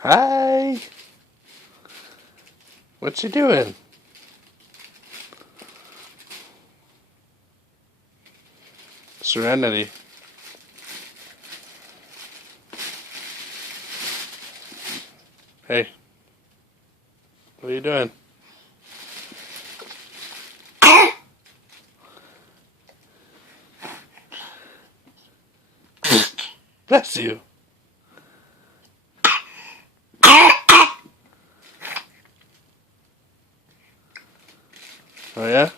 Hi. What you doing? Serenity. Hey. What are you doing? Bless you. Oh yeah?